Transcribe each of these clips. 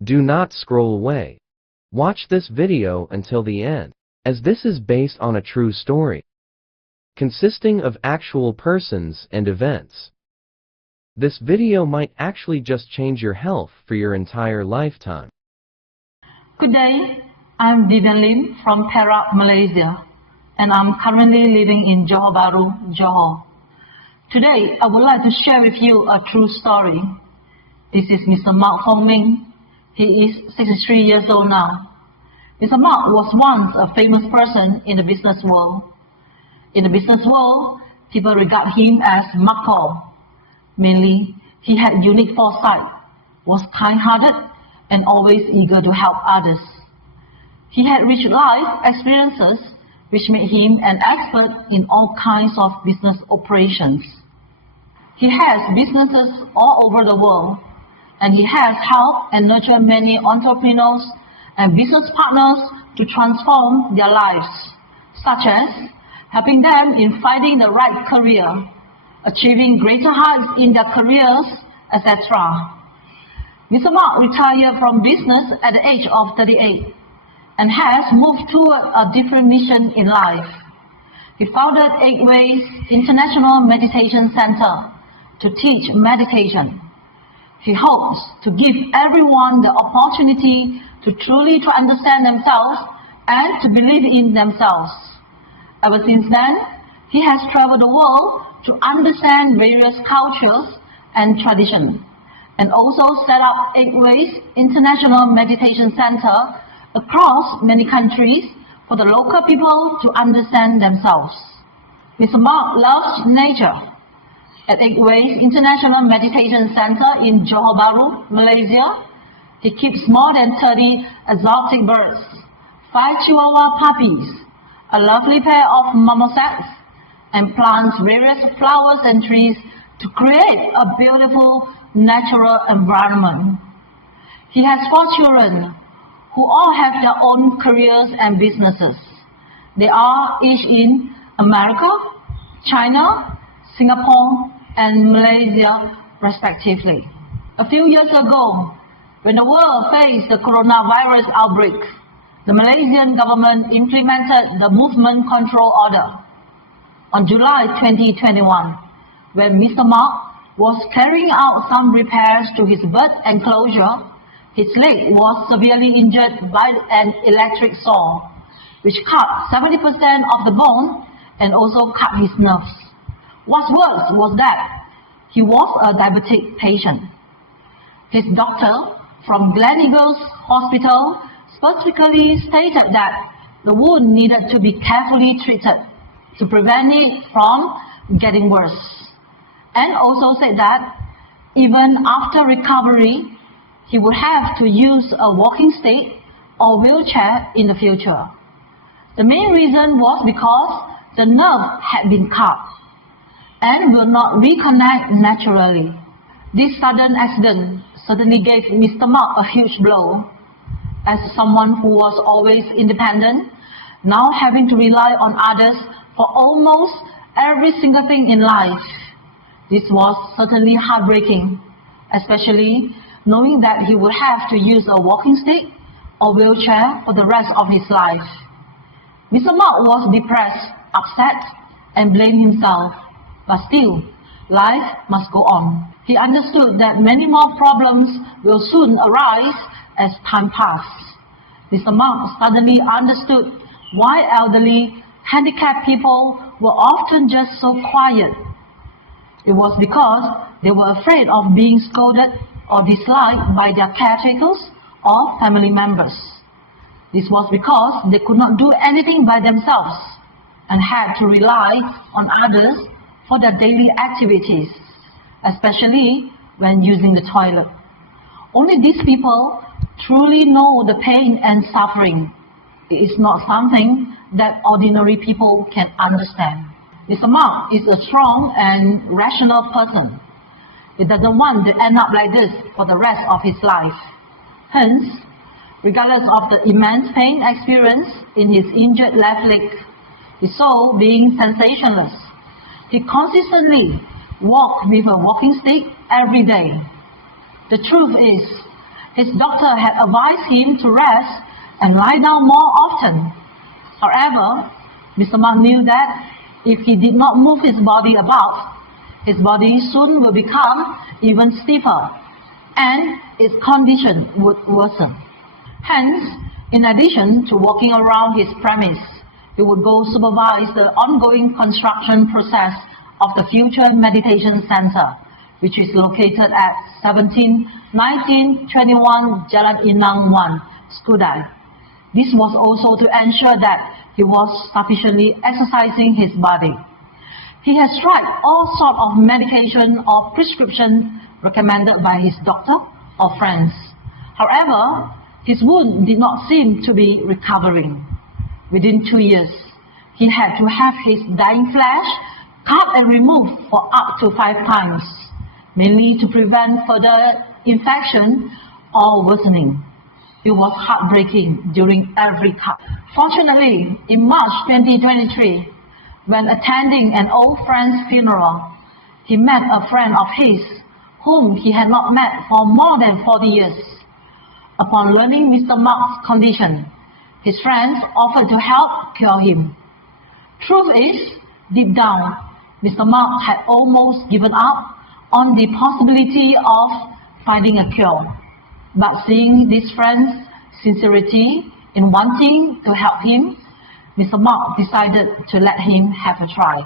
Do not scroll away. Watch this video until the end, as this is based on a true story, consisting of actual persons and events. This video might actually just change your health for your entire lifetime. Good day, I'm Vivian Lim from Perak, Malaysia, and I'm currently living in Johor Bahru, Johor. Today, I would like to share with you a true story. This is Mr. Mark Hong Ming. He is 63 years old now. Mr. Mark was once a famous person in the business world. In the business world, people regard him as Marco. Mainly, he had unique foresight, was kind-hearted, and always eager to help others. He had rich life experiences which made him an expert in all kinds of business operations. He has businesses all over the world, and he has helped and nurtured many entrepreneurs and business partners to transform their lives, such as helping them in finding the right career, achieving greater heights in their careers, etc. Mr. Mark retired from business at the age of 38 and has moved toward a different mission in life. He founded 8 Ways International Meditation Center to teach meditation. He hopes to give everyone the opportunity to truly understand themselves and to believe in themselves. Ever since then, he has traveled the world to understand various cultures and traditions, and also set up 8 Ways International Meditation Center across many countries for the local people to understand themselves. Mr. Mark loves nature. At 8 Ways International Meditation Center in Johor Bahru, Malaysia, he keeps more than 30 exotic birds, 5 Chihuahua puppies, a lovely pair of marmosets, and plants various flowers and trees to create a beautiful natural environment. He has 4 children who all have their own careers and businesses. They are each in America, China, Singapore, and Malaysia, respectively. A few years ago, when the world faced the coronavirus outbreak, the Malaysian government implemented the Movement Control Order. On July 2021, when Mr. Mark was carrying out some repairs to his bird enclosure, his leg was severely injured by an electric saw, which cut 70% of the bone and also cut his nerves. What's worse was that he was a diabetic patient. His doctor from Gleneagles Hospital specifically stated that the wound needed to be carefully treated to prevent it from getting worse, and also said that even after recovery, he would have to use a walking stick or wheelchair in the future. The main reason was because the nerve had been cut and will not reconnect naturally. This sudden accident certainly gave Mr. Mark a huge blow. As someone who was always independent, now having to rely on others for almost every single thing in life, this was certainly heartbreaking, especially knowing that he would have to use a walking stick or wheelchair for the rest of his life. Mr. Mark was depressed, upset, and blamed himself. But still, life must go on. He understood that many more problems will soon arise as time passed. Mr. Mark suddenly understood why elderly, handicapped people were often just so quiet. It was because they were afraid of being scolded or disliked by their caretakers or family members. This was because they could not do anything by themselves and had to rely on others for their daily activities, especially when using the toilet. Only these people truly know the pain and suffering. It is not something that ordinary people can understand. Mr. Mark is a strong and rational person. He doesn't want to end up like this for the rest of his life. Hence, regardless of the immense pain experienced in his injured left leg, his soul being sensationless, he consistently walked with a walking stick every day. The truth is, His doctor had advised him to rest and lie down more often. However, Mr. Mark knew that if he did not move his body about, his body soon will become even stiffer and its condition would worsen. Hence, in addition to walking around his premise, he would go supervise the ongoing construction process of the future meditation center, which is located at 1921 Jalan Inang 1, Skudai. This was also to ensure that he was sufficiently exercising his body. He has tried all sorts of medication or prescription recommended by his doctor or friends. However, his wound did not seem to be recovering. Within 2 years, he had to have his dying flesh cut and removed for up to 5 times, mainly to prevent further infection or worsening. It was heartbreaking during every cut. Fortunately, in March 2023, when attending an old friend's funeral, he met a friend of his whom he had not met for more than 40 years. Upon learning Mr. Mark's condition, his friends offered to help cure him. Truth is, deep down, Mr. Mark had almost given up on the possibility of finding a cure. But seeing this friend's sincerity in wanting to help him, Mr. Mark decided to let him have a try.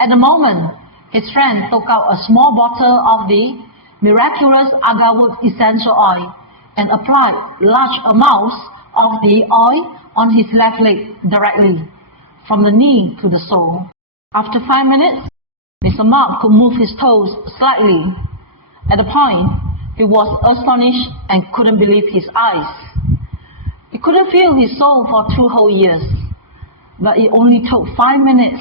At the moment, his friend took out a small bottle of the Miraculous Agarwood Essential Oil and applied large amounts of the oil on his left leg directly, from the knee to the sole. After 5 minutes, Mr. Mark could move his toes slightly. At the point, he was astonished and couldn't believe his eyes. He couldn't feel his sole for 2 whole years, but it only took 5 minutes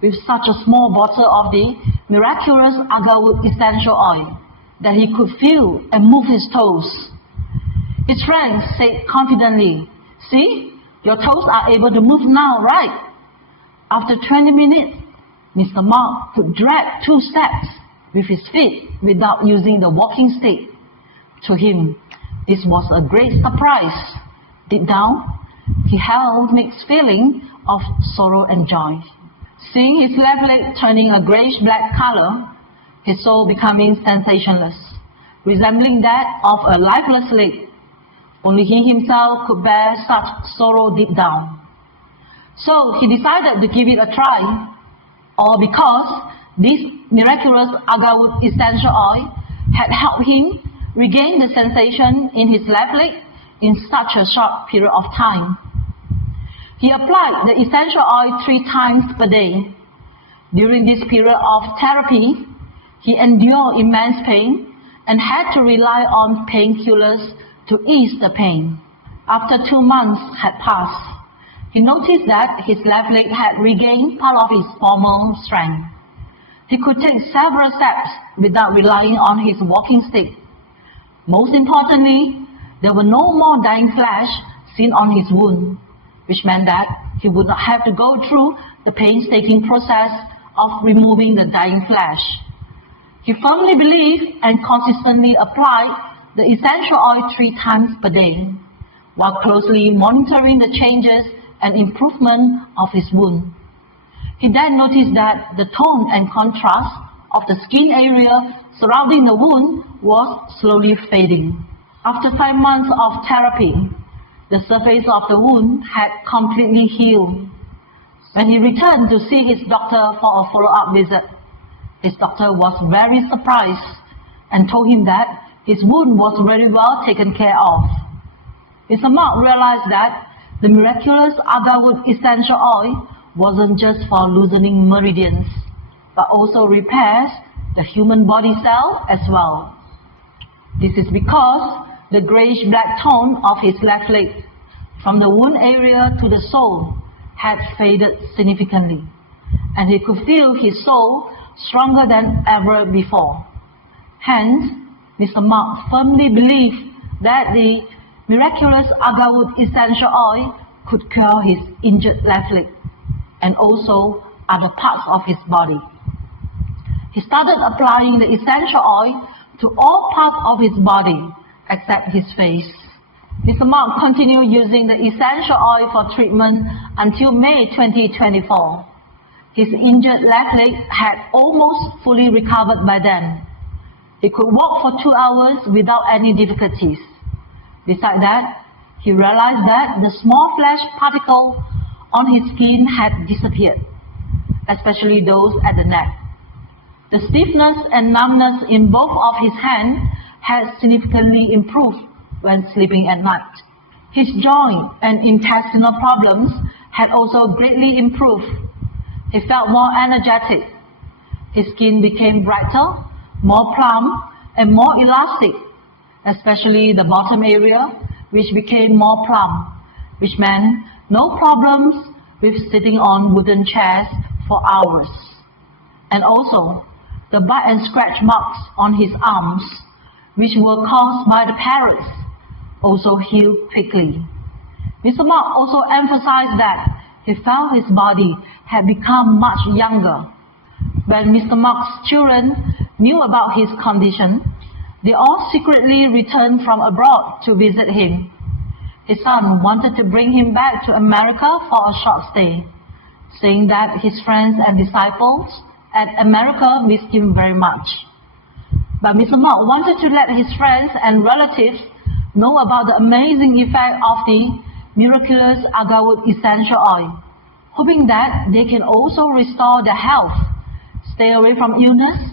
with such a small bottle of the Miraculous Agarwood Essential Oil that he could feel and move his toes. His friend said confidently, "See, your toes are able to move now, right?" After 20 minutes, Mr. Mark could drag 2 steps with his feet without using the walking stick. To him, this was a great surprise. Deep down, he held mixed feeling of sorrow and joy. Seeing his left leg turning a grayish-black color, his soul becoming sensationless, resembling that of a lifeless leg. Only he himself could bear such sorrow deep down. So he decided to give it a try, all because this Miraculous Agarwood Essential Oil had helped him regain the sensation in his left leg in such a short period of time. He applied the essential oil 3 times per day. During this period of therapy, he endured immense pain and had to rely on painkillers to ease the pain. After 2 months had passed, he noticed that his left leg had regained part of its former strength. He could take several steps without relying on his walking stick. Most importantly, there were no more dying flesh seen on his wound, which meant that he would not have to go through the painstaking process of removing the dying flesh. He firmly believed and consistently applied the essential oil 3 times per day, while closely monitoring the changes and improvement of his wound. He then noticed that the tone and contrast of the skin area surrounding the wound was slowly fading. After 5 months of therapy, the surface of the wound had completely healed. When he returned to see his doctor for a follow-up visit, his doctor was very surprised and told him that his wound was very well taken care of. Mr. Mark realized that the Miraculous Agarwood Essential Oil wasn't just for loosening meridians, but also repairs the human body cell as well. This is because the grayish-black tone of his left leg, from the wound area to the sole, had faded significantly, and he could feel his sole stronger than ever before. Hence, Mr. Mark firmly believed that the Miraculous Agarwood Essential Oil could cure his injured left leg and also other parts of his body. He started applying the essential oil to all parts of his body, except his face. Mr. Mark continued using the essential oil for treatment until May 2024. His injured left leg had almost fully recovered by then. He could walk for 2 hours without any difficulties. Besides that, he realized that the small flesh particles on his skin had disappeared, especially those at the neck. The stiffness and numbness in both of his hands had significantly improved when sleeping at night. His joint and intestinal problems had also greatly improved. He felt more energetic. His skin became brighter, more plump, and more elastic, especially the bottom area, which became more plump, which meant no problems with sitting on wooden chairs for hours. And also, the bite and scratch marks on his arms, which were caused by the parrots, also healed quickly. Mr. Mark also emphasized that he felt his body had become much younger. When Mr. Mark's children knew about his condition, they all secretly returned from abroad to visit him. His son wanted to bring him back to America for a short stay, saying that his friends and disciples at America missed him very much. But Mr. Mark wanted to let his friends and relatives know about the amazing effect of the Miraculous Agarwood Essential Oil, hoping that they can also restore their health, stay away from illness,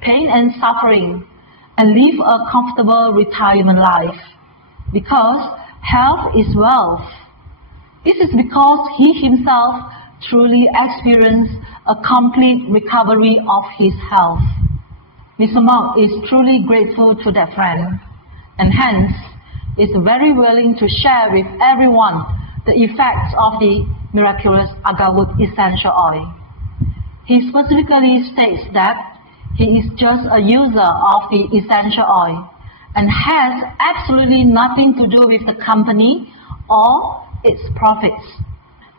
pain and suffering, and live a comfortable retirement life. Because health is wealth. This is because he himself truly experienced a complete recovery of his health. Mr. Mark is truly grateful to that friend, and hence is very willing to share with everyone the effects of the Miraculous Agarwood Essential Oil. He specifically states that he is just a user of the essential oil and has absolutely nothing to do with the company or its profits.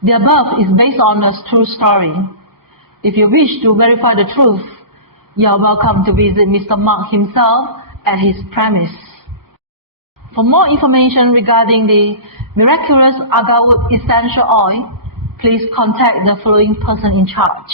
The above is based on a true story. If you wish to verify the truth, you are welcome to visit Mr. Mark himself at his premise. For more information regarding the Miraculous Agarwood Essential Oil, please contact the following person in charge.